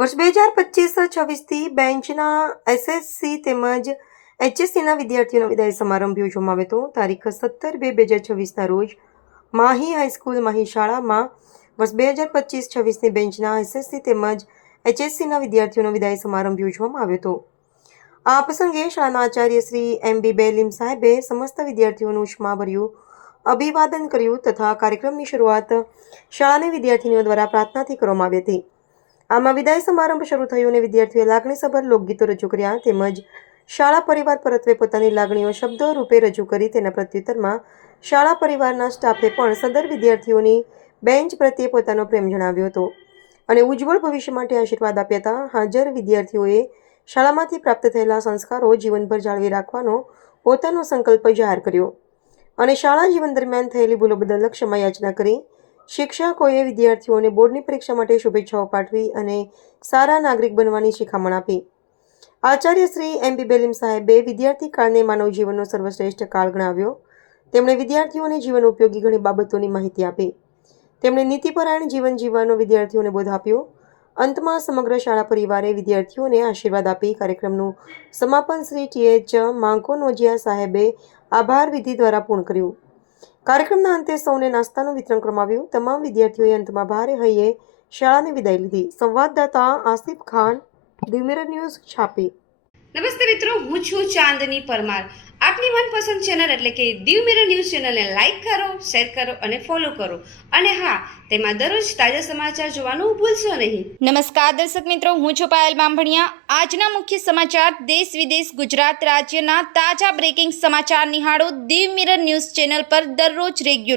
વર્ષ 2025-26થી બેન્ચના એસએસસી તેમજ એચએસસીના વિદ્યાર્થીઓનો વિદાય સમારંભ યોજવામાં આવ્યો હતો. તારીખ 17/2/2026ના રોજ માહી હાઈસ્કૂલ માહી શાળામાં વર્ષ 2025-26ની બેન્ચના એસએસસી તેમજ એચએસસીના વિદ્યાર્થીઓનો વિદાય સમારંભ યોજવામાં આવ્યો હતો. આ પ્રસંગે શાળાના આચાર્ય શ્રી એમ.બી. બેલીમ સાહેબે સમસ્ત વિદ્યાર્થીઓનું ઉષ્માભર્યું અભિવાદન કર્યું તથા કાર્યક્રમની શરૂઆત શાળાની વિદ્યાર્થીનીઓ દ્વારા પ્રાર્થનાથી કરવામાં આવી હતી. આમાં વિદાય સમારંભ શરૂ થયો અને વિદ્યાર્થીઓએ લાગણીસભર લોકગીતો રજૂ કર્યા તેમજ શાળા પરિવાર પરત્વે પોતાની લાગણીઓ શબ્દો રૂપે રજૂ કરી. તેના પ્રત્યુત્તરમાં શાળા પરિવારના સ્ટાફે પણ સદર વિદ્યાર્થીઓની બેન્ચ પ્રત્યે પોતાનો પ્રેમ જણાવ્યો હતો અને ઉજ્જવળ ભવિષ્ય માટે આશીર્વાદ આપ્યા હતા. હાજર વિદ્યાર્થીઓએ શાળામાંથી પ્રાપ્ત થયેલા સંસ્કારો જીવનભર જાળવી રાખવાનો પોતાનો સંકલ્પ જાહેર કર્યો અને શાળા જીવન દરમિયાન થયેલી ભૂલો બદલ ક્ષમા યાચના કરી. શિક્ષકોએ વિદ્યાર્થીઓને બોર્ડની પરીક્ષા માટે શુભેચ્છાઓ પાઠવી અને સારા નાગરિક બનવાની શિખામણ આપી. આચાર્ય શ્રી એમ.બી. બેલીમ સાહેબે વિદ્યાર્થી કાળને માનવ જીવનનો સર્વશ્રેષ્ઠ કાળ ગણાવ્યો. તેમણે વિદ્યાર્થીઓને જીવન ઉપયોગી ઘણી બાબતોની માહિતી આપી. તેમણે નીતિપરાયણ જીવન જીવવાનો વિદ્યાર્થીઓને બોધ આપ્યો. અંતમાં સમગ્ર શાળા પરિવારે વિદ્યાર્થીઓને આશીર્વાદ આપી કાર્યક્રમનું સમાપન શ્રી ટી.એચ. માંકોનોજીયા સાહેબે આભાર વિધિ દ્વારા પૂર્ણ કર્યું. કાર્યક્રમના અંતે સૌને નાસ્તાનું વિતરણ કરવામાં આવ્યું. તમામ વિદ્યાર્થીઓએ અંતમાં ભારે હૈયે શાળાની વિદાય લીધી. સંવાદદાતા આસિફ ખાન, દીવ મિરર ન્યૂઝ, છાપી. નમસ્તે મિત્રો, હું છું ચાંદની પરમાર. આપની મનપસંદ ચેનલ એટલે કે દીવ મિરર ન્યૂઝ ચેનલને લાઈક કરો, શેર કરો અને ફોલો કરો. અને હા, તેમાં દરરોજ તાજા સમાચાર જોવાનું ભૂલશો નહીં. નમસ્કાર દર્શક મિત્રો, હું છું પાયલ બામભણિયા. આજના મુખ્ય સમાચાર દેશ વિદેશ ગુજરાત રાજ્યના તાજા બ્રેકિંગ સમાચાર નિહાળો દીવ મિરર ન્યૂઝ ચેનલ પર દરરોજ રેગ્યુલર.